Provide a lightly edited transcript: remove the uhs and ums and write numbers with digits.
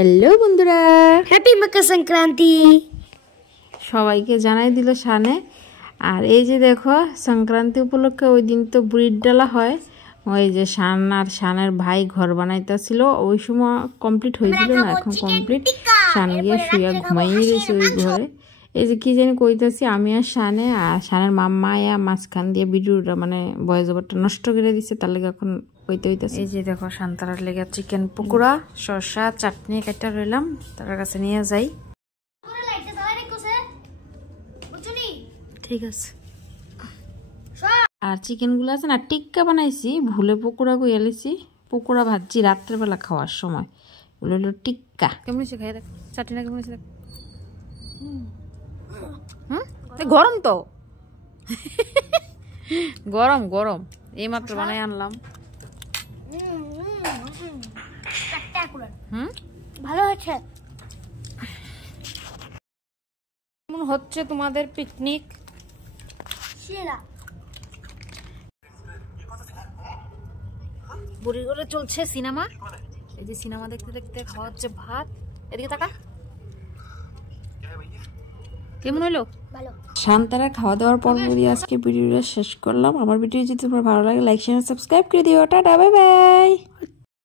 Hello বন্ধুরা, happy Makar Sankranti সবাইকে জানাই দিল শানে। আর এই যে দেখো, সংক্রান্তি উপলক্ষে ওই দিন তো বুড়ির ডালা হয়। ওই যে শান আর শানের ভাই ঘর বানাইতেছিল, ওই সময় কমপ্লিট হয়েছিল না, এখন কমপ্লিট। শান গিয়ে শুয়ে ঘুমাইয়ে রয়েছে ওই ঘরে। এই যে কি জানি কইতাছি আমি আর শানের মাম্মা মাঝখান দিয়ে ভিডিওটা মানে ভয়েস ওভারটা নষ্ট করে দিচ্ছে, তার লেগে এখন হইতে হইতেছে। এই যে দেখো, শান্তারার লেগে চিকেন পকোড়া শসা চাটনি কাটা রইলাম, তার কাছে নিয়ে যাই। ঠিক আছে। আর চিকেন গুলো আছে না, টিক্কা বানাইছি, ভুলে পকোড়া কইয়া লিছি। পকোড়া ভাজছি রাত্রেবেলা খাওয়ার সময়, ওগুলো হলো টিক্কা। কেমন হয়েছে খাই দেখ, চাটনিটা কেমন হয়েছে দেখ। গরম তো, গরম গরম, এই মাত্র বানাই আনলাম। ভালো হচ্ছে। কেমন হচ্ছে তোমাদের পিকনিক? বুড়ি করে চলছে সিনেমা। এই যে সিনেমা দেখতে দেখতে খাওয়া হচ্ছে ভাত। এদিকে তাকা, কেমন হলো? ভালো। শান্তারা খাওয়া দাওয়ার পর আজকে ভিডিওটা শেষ করলাম। আমার ভিডিও যদি তোমার ভালো লাগে লাইক শেয়ার সাবস্ক্রাইব করে দিও। Tata, bye bye.